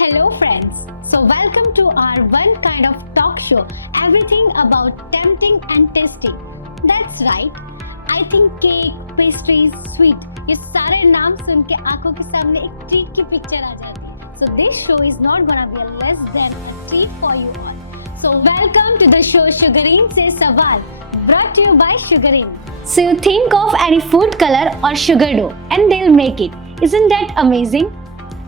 Hello friends, so welcome to our one kind of talk show, everything about tempting and tasty. That's right, I think cake, pastries, sweet, ये सारे नाम सुन के आंखों के सामने एक ट्रीट की पिक्चर आ जाती है. So this show is not gonna be a less than a treat for you all. So welcome to the show Sugarine Se Sawal, brought to you by Sugarine. So you think of any food color or sugar dough and they'll make it. Isn't that amazing?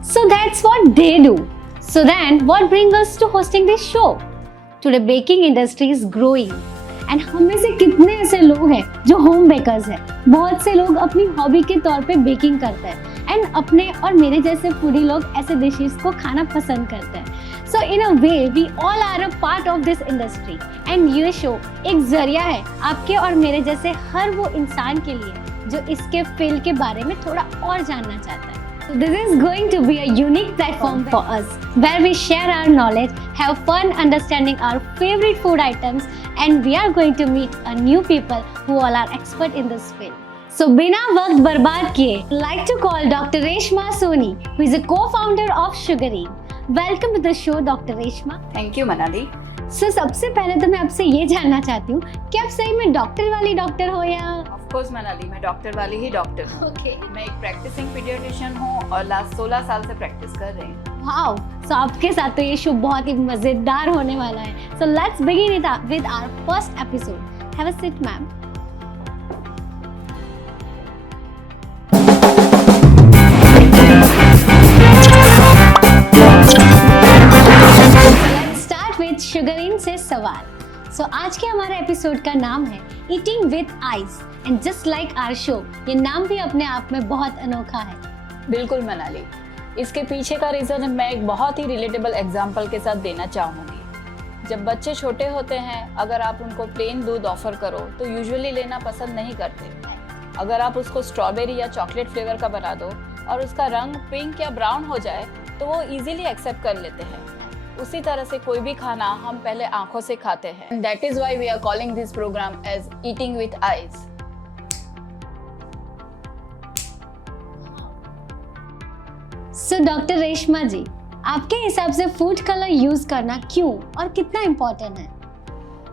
So that's what they do. So then what brings us to hosting this show? Today baking industry is growing. And हम में से कितने ऐसे लोग हैं जो home bakers हैं. बहुत से लोग अपनी हॉबी के तौर पे बेकिंग करते हैं एंड अपने और मेरे जैसे फूडी लोग ऐसे डिशेस को खाना पसंद करते हैं. So in a way we all are a part of this industry and ये शो एक जरिया है आपके और मेरे जैसे हर वो इंसान के लिए जो इसके फील्ड के बारे में थोड़ा और जानना चाहता है. So this is going to be a unique platform for us where we share our knowledge, have fun understanding our favorite food items, and we are going to meet a new people who all are expert in this field. So बिना वक्त बर्बाद किए, like to call Dr. Reshma Soni, who is a co-founder of Sugarine. Welcome to the show, Dr. Reshma. Thank you, Manali. So सबसे पहले तो मैं आपसे ये जानना चाहती हूँ कि आप सही में डॉक्टर वाली डॉक्टर हो या? Of course, Manali, मैं डॉक्टर वाली ही डॉक्टर हूँ. Okay. मैं एक प्रैक्टिसिंग पीडियाट्रिशियन हूँ और लास्ट 16 साल से प्रैक्टिस कर रही हूँ. Wow, so आपके साथ तो ये शो बहुत ही मजेदार होने वाला है. So let's begin it up with our first episode. Have a seat, ma'am. Let's start with Sugarine से सवाल. So आज के हमारे एपिसोड का नाम है Eating with Eyes and just like our show, ये नाम भी अपने आप में बहुत अनोखा है. बिल्कुल मनाली. इसके पीछे का रीजन मैं एक बहुत ही रिलेटेबल एग्जांपल के साथ देना चाहूँगी. जब बच्चे छोटे होते हैं, अगर आप उनको प्लेन दूध ऑफर करो तो यूजुअली लेना पसंद नहीं करते. अगर आप उसको स्ट्रॉबेरी या चॉकलेट फ्लेवर का बना दो और उसका रंग पिंक या ब्राउन हो जाए तो वो इजीली एक्सेप्ट कर लेते हैं. उसी तरह से कोई भी खाना हम पहले आंखों से खाते हैं. That is why we are calling this programme as eating with eyes. So doctor Reshma ji, आपके हिसाब से फूड कलर यूज करना क्यों और कितना इम्पोर्टेंट है?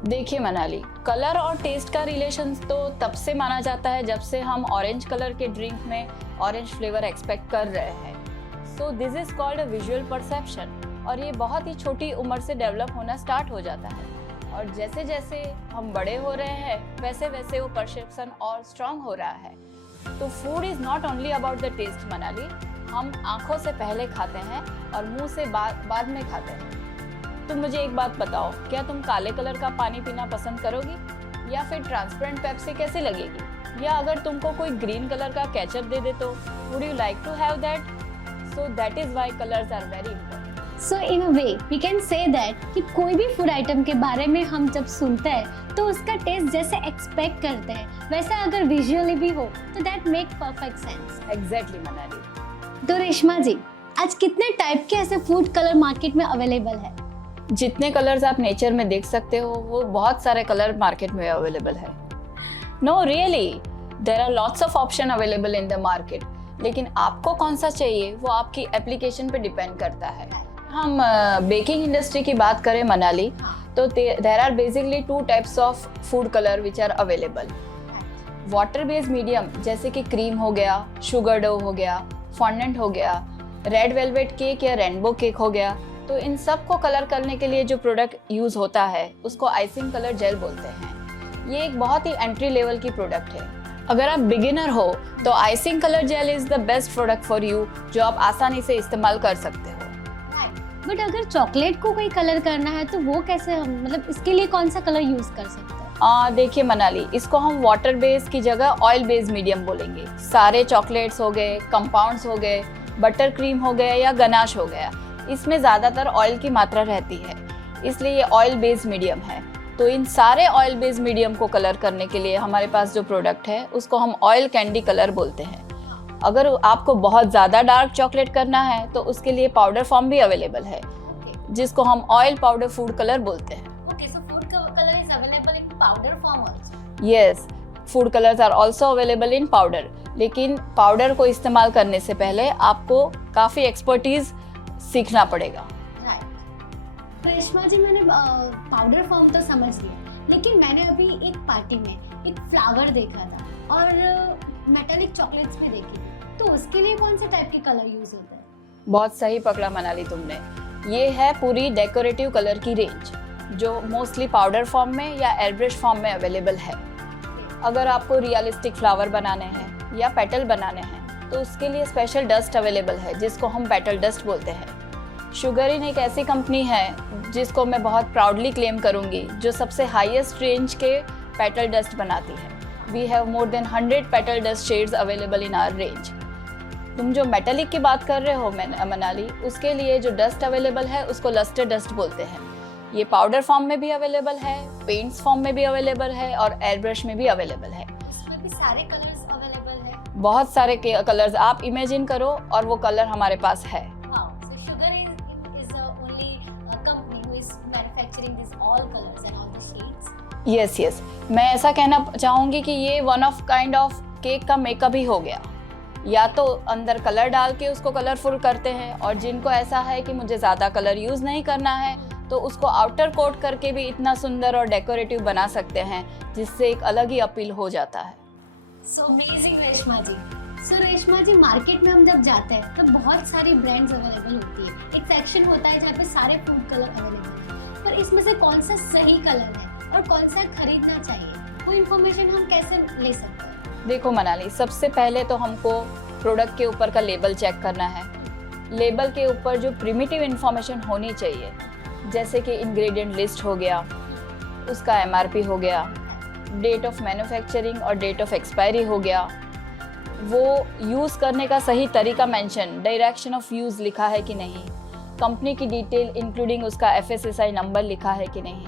देखिए मनाली, कलर और टेस्ट का रिलेशन तो तब से माना जाता है जब से हम ऑरेंज कलर के ड्रिंक में ऑरेंज फ्लेवर एक्सपेक्ट कर रहे हैं. So this is called a visual perception और ये बहुत ही छोटी उम्र से डेवलप होना स्टार्ट हो जाता है. और जैसे जैसे हम बड़े हो रहे हैं वैसे वैसे वो परसेप्शन और स्ट्रांग हो रहा है. तो food is not only about the taste Manali. हम आंखों से पहले खाते हैं और मुंह से बाद में खाते हैं. तुम मुझे एक बात बताओ, क्या तुम काले कलर का पानी पीना पसंद करोगी या फिर ट्रांसपेरेंट पेप्सी कैसी लगेगी? या अगर तुमको कोई ग्रीन कलर का केचप दे दे तो would you like to have that? So that is why colours are very important. So in a way we can say that कि कोई भी फूड आइटम के बारे में हम जब सुनते हैं तो उसका टेस्ट जैसे एक्सपेक्ट करते हैं वैसा अगर विजुअली भी हो तो that make perfect sense. Exactly Manali. तो रेशमा जी, आज कितने टाइप के ऐसे फूड कलर मार्केट में अवेलेबल है? जितने कलर्स आप नेचर में देख सकते हो वो बहुत सारे कलर मार्केट में अवेलेबल है. No really, there are lots of option available in the market. लेकिन आपको कौन सा चाहिए वो आपकी एप्लीकेशन पे डिपेंड करता है. हम बेकिंग इंडस्ट्री की बात करें मनाली, तो there are basically 2 types of food colour which are available. Water based medium जैसे कि क्रीम हो गया, शुगर डो हो गया, फॉन्डेंट हो गया, रेड वेलवेट केक या रेनबो केक हो गया. तो इन सब को कलर करने के लिए जो प्रोडक्ट यूज होता है उसको आइसिंग कलर जेल बोलते हैं. ये एक बहुत ही एंट्री लेवल की प्रोडक्ट है. अगर आप बिगिनर हो तो icing colour gel is the best product for you, जो आप आसानी से इस्तेमाल कर सकते हो. बट अगर चॉकलेट को कोई कलर करना है तो वो कैसे हम, मतलब इसके लिए कौन सा कलर यूज कर सकते हैं? देखिए मनाली, इसको हम वाटर बेस की जगह ऑयल बेस्ड मीडियम बोलेंगे. सारे चॉकलेट्स हो गए, कंपाउंड्स हो गए, बटर क्रीम हो गया या गनाश हो गया, इसमें ज़्यादातर ऑयल की मात्रा रहती है, इसलिए ये ऑयल बेस्ड मीडियम है. तो इन सारे ऑयल बेस्ड मीडियम को कलर करने के लिए हमारे पास जो प्रोडक्ट है उसको हम ऑयल कैंडी कलर बोलते हैं. अगर आपको बहुत ज़्यादा डार्क चॉकलेट करना है तो उसके लिए पाउडर फॉर्म भी अवेलेबल है, जिसको हम ऑयल पाउडर फूड कलर बोलते हैं. So food color is available in powder form also. Yes, food colors are also available in powder. लेकिन पाउडर को इस्तेमाल करने से पहले आपको काफ़ी एक्सपर्टीज सीखना पड़ेगा। राइट। तो रेशमा जी, मैंने पाउडर फॉर्म तो समझ लिया, लेकिन मैंने अभी एक पार्टी में एक फ्लावर देखा था और मेटालिक चॉकलेट्स भी देखी, तो उसके लिए कौन से टाइप के कलर यूज होते हैं? बहुत सही पकड़ा मनाली तुमने। ये है पूरी डेकोरेटिव कलर की रेंज जो मोस्टली पाउडर फॉर्म में या एयरब्रश फॉर्म में अवेलेबल है। अगर आपको रियलिस्टिक फ्लावर बनाने हैं या पेटल बनाने हैं तो उसके लिए स्पेशल डस्ट अवेलेबल है जिसको हम पेटल डस्ट बोलते हैं। शुगरिन एक ऐसी कंपनी है जिसको मैं बहुत प्राउडली क्लेम करूंगी जो सबसे हाईएस्ट रेंज के पेटल डस्ट बनाती है। We have more than 100 petal dust shades available in our range. तुम जो मेटालिक की बात कर रहे हो मनाली, उसके लिए जो डस्ट अवेलेबल है उसको लस्टर डस्ट बोलते हैं। ये पाउडर फॉर्म में भी अवेलेबल है, पेंट्स फॉर्म में भी अवेलेबल है और एयर ब्रश में भी अवेलेबल है। इसमें भी सारे कलर्स अवेलेबल है? बहुत सारे कलर्स आप इमेजिन करो और वो कलर हमारे पास है। Wow, so Sugar is the only company who is manufacturing these all colors and all the shades. Yes, मैं ऐसा कहना चाहूँगी कि ये one of kind of cake का मेकअप ही हो गया। या तो अंदर कलर डाल के उसको कलरफुल करते हैं, और जिनको ऐसा है कि मुझे ज़्यादा कलर यूज़ नहीं करना है तो उसको आउटर कोट करके भी इतना सुंदर और डेकोरेटिव बना सकते हैं जिससे एक अलग ही अपील हो जाता है। So amazing रेशमा जी। So रेशमा जी, मार्केट में हम जब जाते हैं तो बहुत सारी ब्रांड्स अवेलेबल होती है। एक सेक्शन होता है जहाँ पे सारे फूड कलर अवेलेबल है, पर इसमें से कौन सा सही कलर है और कौन सा खरीदना चाहिए, वो इन्फॉर्मेशन हम कैसे ले सकते हैं? देखो मनाली, सबसे पहले तो हमको प्रोडक्ट के ऊपर का लेबल चेक करना है। लेबल के ऊपर जो प्रिमिटिव इन्फॉर्मेशन होनी चाहिए, जैसे कि इंग्रेडिएंट लिस्ट हो गया, उसका MRP हो गया, डेट ऑफ मैन्युफैक्चरिंग और डेट ऑफ एक्सपायरी हो गया, वो यूज़ करने का सही तरीका मेंशन, डायरेक्शन ऑफ यूज़ लिखा है कि नहीं, कंपनी की डिटेल इंक्लूडिंग उसका FSSI नंबर लिखा है कि नहीं,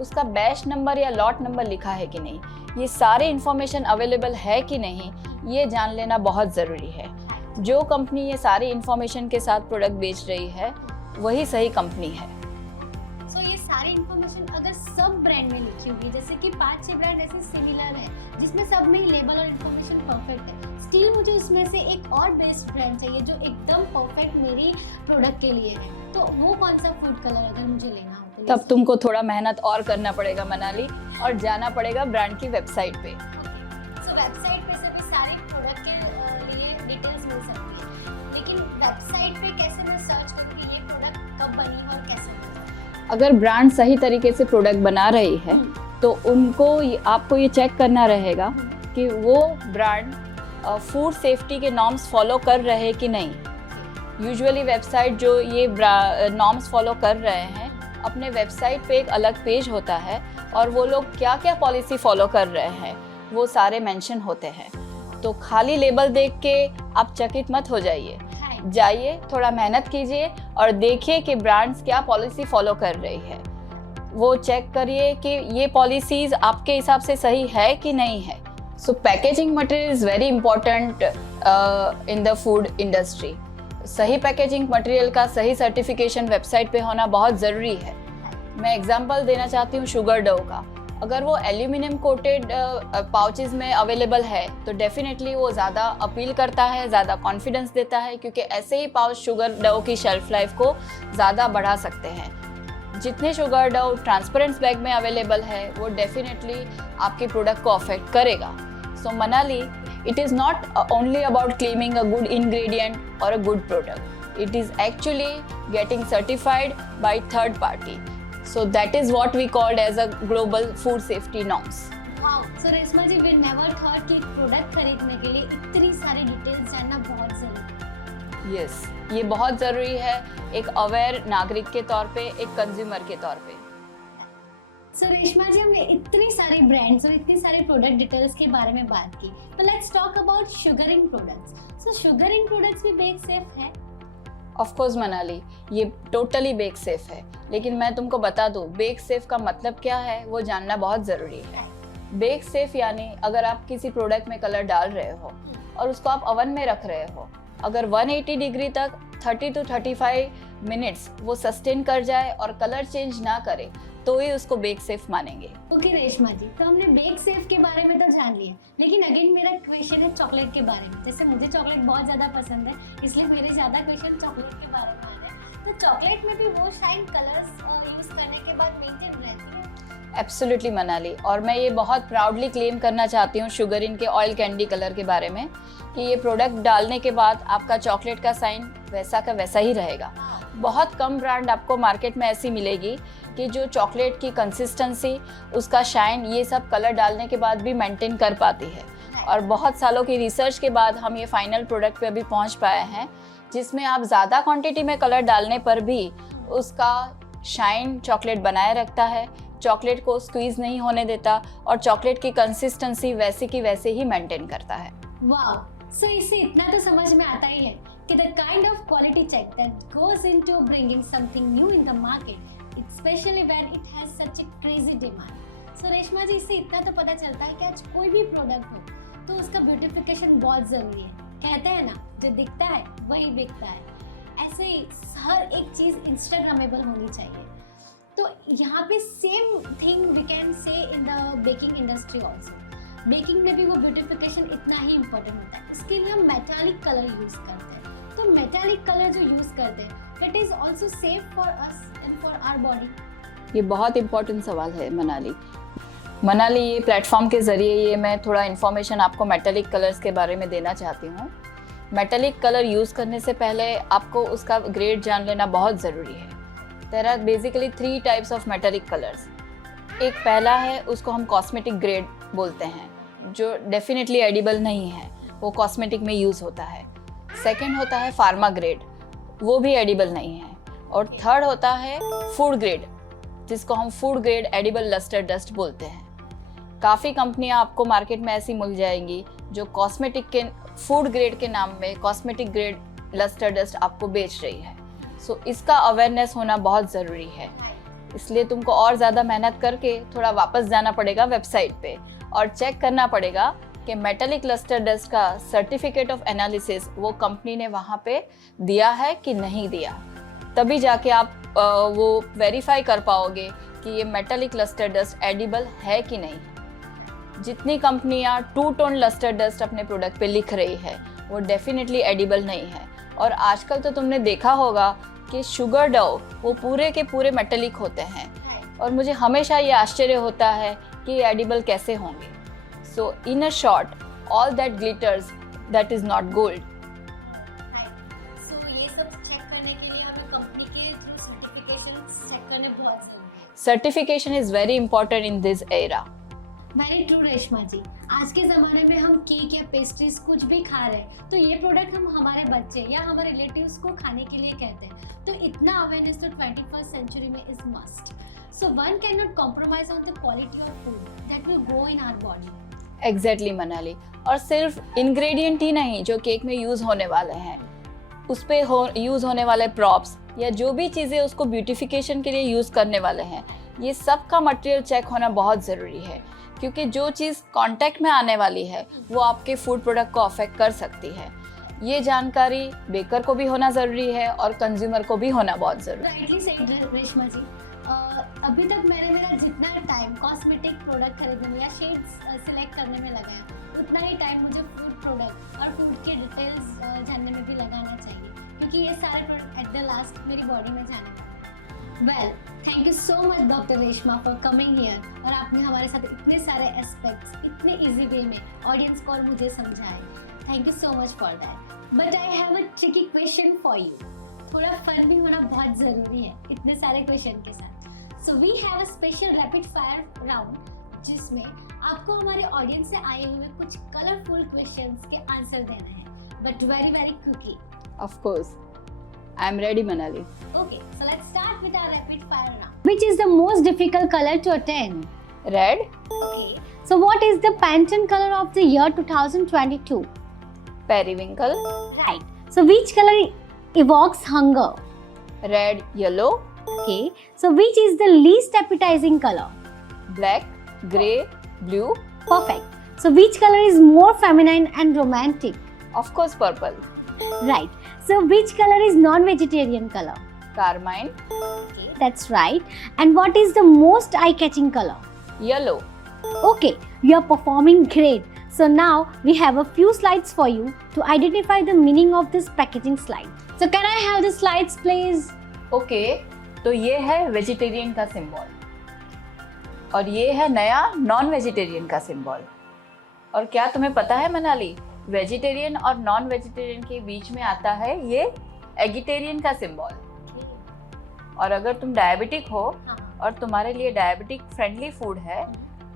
उसका बैच नंबर या लॉट नंबर लिखा है कि नहीं, ये सारे इन्फॉर्मेशन अवेलेबल है कि नहीं, ये जान लेना बहुत ज़रूरी है। जो कंपनी ये सारी इन्फॉर्मेशन के साथ प्रोडक्ट बेच रही है वही सही कंपनी है। So ये सारी इन्फॉर्मेशन अगर सब ब्रांड में लिखी होगी, जैसे कि 5-6 ब्रांड ऐसे सिमिलर है जिसमें सब में लेबल और इन्फॉर्मेशन परफेक्ट है, स्टिल मुझे उसमें से एक और बेस्ट ब्रांड चाहिए जो एकदम परफेक्ट मेरी प्रोडक्ट के लिए है, तो वो कौन सा फूड कलर अगर मुझे लेना हो तो? तब तुमको थोड़ा मेहनत और करना पड़ेगा मनाली, और जाना पड़ेगा ब्रांड की वेबसाइट पे। सो वेबसाइट पे से भी सारे प्रोडक्ट के लिए डिटेल्स मिल सकती है, लेकिन वेबसाइट पे कैसे मैं सर्च करूँ कि ये प्रोडक्ट कब बनी है और कैसे? अगर ब्रांड सही तरीके से प्रोडक्ट बना रही है तो उनको आपको ये चेक करना रहेगा कि वो ब्रांड फूड सेफ्टी के नॉर्म्स फॉलो कर रहे हैं कि नहीं। यूजुअली वेबसाइट जो ये नॉर्म्स फॉलो कर रहे हैं, अपने वेबसाइट पे एक अलग पेज होता है और वो लोग क्या क्या पॉलिसी फॉलो कर रहे हैं वो सारे मेंशन होते हैं। तो खाली लेबल देख के आप चकित मत हो जाइए, जाइए थोड़ा मेहनत कीजिए और देखिए कि ब्रांड्स क्या पॉलिसी फॉलो कर रही है। वो चेक करिए कि ये पॉलिसीज आपके हिसाब से सही है कि नहीं है। So packaging material is very important in the food industry. सही पैकेजिंग मटेरियल का सही सर्टिफिकेशन वेबसाइट पे होना बहुत ज़रूरी है। मैं एग्जांपल देना चाहती हूँ शुगर डो का। अगर वो एल्यूमिनियम कोटेड पाउचेस में अवेलेबल है तो डेफिनेटली वो ज़्यादा अपील करता है, ज़्यादा कॉन्फिडेंस देता है, क्योंकि ऐसे ही पाउच शुगर डो की शेल्फ लाइफ को ज़्यादा बढ़ा सकते हैं। जितने शुगर डो ट्रांसपेरेंट बैग में अवेलेबल है वो डेफिनेटली आपके प्रोडक्ट को अफेक्ट करेगा। सो Manali, it is not only about claiming a good ingredient or a good product. It is actually getting certified by third party. So that is what we called as a global food safety norms. Wow. So Reshma ji, we never thought कि product खरीदने के लिए इतनी सारी details जानना बहुत जरूरी है। Yes, ये बहुत ज़रूरी है एक अवेयर नागरिक के तौर पे, एक कंज्यूमर के तौर पे। सो रेशमा जी, हमने इतनी सारी ब्रांड्स और इतनी सारी प्रोडक्ट डिटेल्स के बारे में बात की, तो let's talk about sugaring products. So sugaring products भी बेक सेफ है? ऑफ कोर्स मनाली, ये टोटली बेक सेफ है, लेकिन मैं तुमको बता दूं बेक सेफ का मतलब क्या है वो जानना बहुत ज़रूरी है। बेक सेफ यानी अगर आप किसी प्रोडक्ट में कलर डाल रहे हो और उसको आप ओवन में रख रहे हो, अगर 180 डिग्री तक 30 to 35 मिनट्स वो सस्टेन कर जाए और कलर चेंज ना करे तो ही उसको बेक सेफ मानेंगे। ओके रेशमा जी, तो हमने बेक सेफ के बारे में तो जान लिया, लेकिन अगेन मेरा क्वेश्चन है चॉकलेट के बारे में। जैसे मुझे चॉकलेट बहुत ज़्यादा पसंद है, इसलिए मेरे ज़्यादा क्वेश्चन चॉकलेट के बारे में आ रहे हैं। तो चॉकलेट में भी वो शाइन कलर्स यूज करने के बाद मेंटेन रहती है? एब्सोल्युटली मनाली, और मैं ये बहुत प्राउडली क्लेम करना चाहती हूँ शुगर इन के ऑयल कैंडी कलर के बारे में कि ये प्रोडक्ट डालने के बाद आपका चॉकलेट का साइन वैसा का वैसा ही रहेगा। बहुत कम ब्रांड आपको मार्केट में ऐसी मिलेगी कि जो चॉकलेट की कंसिस्टेंसी, उसका शाइन, ये सब कलर डालने के बाद भी मेंटेन कर पाती है। और बहुत सालों की रिसर्च के बाद हम ये फाइनल प्रोडक्ट पे अभी पहुंच पाए हैं जिसमें आप ज़्यादा क्वांटिटी में कलर डालने पर भी उसका शाइन चॉकलेट बनाए रखता है, चॉकलेट को स्क्वीज नहीं होने देता और चॉकलेट की कंसिस्टेंसी वैसी की वैसे ही मेंटेन करता है। वाह, सो इससे इतना तो समझ में आता ही है कि the kind of quality check that goes into bringing something new in the market, specially when it has such a crazy demand. So Reshma ji, इससे इतना तो पता चलता है कि आज कोई भी प्रोडक्ट हो तो उसका ब्यूटिफिकेशन बहुत जरूरी है। कहते हैं ना, जो दिखता है वही बिकता है। ऐसे ही हर एक चीज इंस्टाग्रामेबल होनी चाहिए। तो यहाँ पे same thing we can say in the baking industry also. Baking में भी वो ब्यूटिफिकेशन इतना ही इम्पोर्टेंट होता है। उसके लिए हम मेटालिक कलर यूज करते हैं। तो मेटालिक कलर जो यूज करते हैं, that is also safe for us and for our body. ये बहुत इम्पोर्टेंट सवाल है मनाली, ये प्लेटफॉर्म के ज़रिए ये मैं थोड़ा इन्फॉर्मेशन आपको मेटालिक कलर्स के बारे में देना चाहती हूँ। मेटालिक कलर यूज़ करने से पहले आपको उसका ग्रेड जान लेना बहुत ज़रूरी है। There are basically 3 types of metallic colours. एक पहला है, उसको हम कॉस्मेटिक ग्रेड बोलते हैं, जो डेफिनेटली एडिबल नहीं है, वो कॉस्मेटिक में यूज़ होता है। सेकेंड होता है फार्मा ग्रेड, वो भी एडिबल नहीं है। और थर्ड होता है फूड ग्रेड, जिसको हम food grade edible lustre dust बोलते हैं। काफ़ी कंपनियां आपको मार्केट में ऐसी मिल जाएंगी जो कॉस्मेटिक के फूड ग्रेड के नाम में कॉस्मेटिक ग्रेड लस्टर डस्ट आपको बेच रही है। सो इसका अवेयरनेस होना बहुत ज़रूरी है। इसलिए तुमको और ज़्यादा मेहनत करके थोड़ा वापस जाना पड़ेगा वेबसाइट पे और चेक करना पड़ेगा कि मेटालिक लस्टर डस्ट का सर्टिफिकेट ऑफ एनालिसिस वो कंपनी ने वहाँ पे दिया है कि नहीं दिया। तभी जाके आप वो वेरीफाई कर पाओगे कि ये मेटालिक लस्टर डस्ट एडिबल है कि नहीं। जितनी कंपनियां 2 टोन लस्टर डस्ट अपने प्रोडक्ट पे लिख रही है वो डेफिनेटली एडिबल नहीं है। और आजकल तो तुमने देखा होगा कि शुगर डव वो पूरे के पूरे मेटालिक होते हैं और मुझे हमेशा ये आश्चर्य होता है कि ये एडिबल कैसे होंगे। So in a short, all that glitters that is not gold. So ये सब चेक करने के लिए हमें कंपनी के सर्टिफिकेशन चेक करने बहुत जरूरी है। Certification is very important in this era. Very true Reshma ji. आज के ज़माने में हम केक या पेस्ट्रीज कुछ भी खा रहे हैं तो ये प्रोडक्ट हम हमारे बच्चे या हमारे रिलेटिव्स को खाने के लिए कहते हैं। तो इतना अवेयरनेस तो 21st सेंचुरी में is must. So one can not compromise on the quality of food that will go in our body. Exactly Manali, और सिर्फ इंग्रेडिएंट ही नहीं जो केक में यूज़ होने वाले हैं, उस पर यूज़ होने वाले प्रॉप्स या जो भी चीज़ें उसको ब्यूटिफिकेशन के लिए यूज़ करने वाले हैं, ये सब का मटेरियल चेक होना बहुत ज़रूरी है। क्योंकि जो चीज़ कांटेक्ट में आने वाली है वो आपके फूड प्रोडक्ट को अफेक्ट कर सकती है। ये जानकारी बेकर को भी होना ज़रूरी है और कंज्यूमर को भी होना बहुत ज़रूरी है। राइटली सेड रेशमा जी। अभी तक मैंने मेरा जितना टाइम कॉस्मेटिक प्रोडक्ट खरीदने में या शेड्स सिलेक्ट करने में लगाया, उतना ही टाइम मुझे फूड प्रोडक्ट और फूड के डिटेल्स जानने में भी लगाना चाहिए, क्योंकि ये सारे प्रोडक्ट एट द लास्ट मेरी बॉडी में जाने वाले। Well, thank you so much doctor Reshma for coming here, और आपने हमारे साथ इतने सारे एस्पेक्ट्स इतने इजी वे में ऑडियंस को और मुझे समझाए। Thank you so much for that. But I have a tricky question for you. थोड़ा फन भी होना बहुत ज़रूरी है इतने सारे क्वेश्चन के साथ। So we have a special rapid fire round जिसमें आपको हमारे ऑडियंस से आए हुए कुछ कलरफुल क्वेश्चंस के आंसर देने हैं, but very very quickly. Of course, I am ready, Manali. Okay, so let's start with our rapid fire round. Which is the most difficult color to attain? Red. Okay, so what is the Pantone color of the year 2022? Periwinkle. Right. So which color evokes hunger? Red, yellow. Okay, so which is the least appetizing color? Black, grey, blue. Perfect. So which color is more feminine and romantic? Of course, purple. Right. So which color is non-vegetarian color? Carmine. Okay, that's right. And what is the most eye-catching color? Yellow. Okay, you are performing great. So now we have a few slides for you to identify the meaning of this packaging slide. So can I have the slides, please? Okay, तो ये है vegetarian का symbol और ये है नया non vegetarian का symbol. और क्या तुम्हें पता है मनाली, वेजिटेरियन और नॉन वेजिटेरियन के बीच में आता है ये एगिटेरियन का सिंबल। और अगर तुम डायबिटिक हो और तुम्हारे लिए डायबिटिक फ्रेंडली फूड है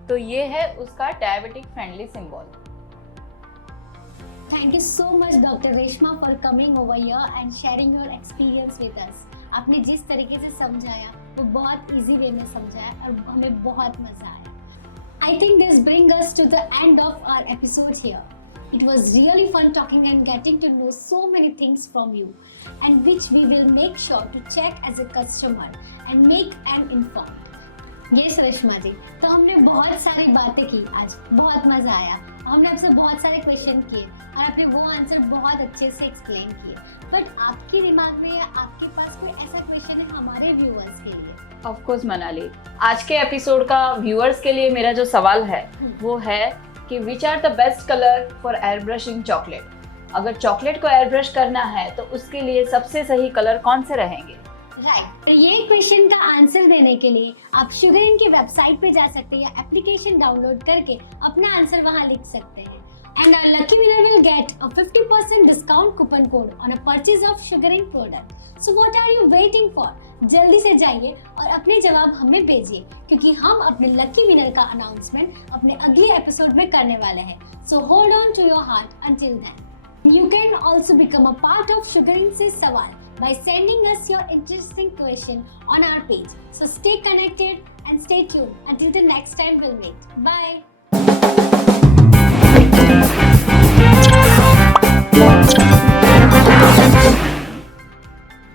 तो ये है उसका diabetic friendly symbol. Thank you so much, Dr. Reshma, for coming over here and sharing your experience with us. आपने जिस तरीके से समझाया वो बहुत इजी वे में समझाया और हमें बहुत मजा आया। I think this brings us to the end of our episode here. It was really fun talking and getting to know so many things from you, and which we will make sure to check as a customer and make an informed. Yes Reshma ji, तो हमने बहुत सारी बातें की आज, बहुत मजा आया। हमने आपसे बहुत सारे क्वेश्चन किए और आपने वो आंसर बहुत अच्छे से एक्सप्लेन किए। बट आपके दिमाग में या आपके पास कोई ऐसा क्वेश्चन है हमारे व्यूअर्स के लिए? ऑफ कोर्स मनाली, आज के एपिसोड का व्यूअर्स के लिए मेरा जो सवाल है वो है कि which are the best colour for air brushing chocolate. अगर चॉकलेट को एयर ब्रश करना है तो उसके लिए सबसे सही कलर कौन से रहेंगे? राइट, ये क्वेश्चन का आंसर देने के लिए आप शुगर इन की वेबसाइट पे जा सकते हैं या एप्लीकेशन डाउनलोड करके अपना आंसर वहां लिख सकते हैं। And our lucky winner will get a 50% discount coupon code on a purchase of Sugar Inn product. So what are you waiting for? जल्दी से जाइए और अपने जवाब हमें भेजिए क्योंकि हम अपने लकी विनर का अनाउंसमेंट अपने अगले एपिसोड में करने वाले हैं। So hold on to your heart until then. You can also become a part of Sugar Inn से सवाल by sending us your interesting question on our page. So stay connected and stay tuned until the next time we'll meet. Bye.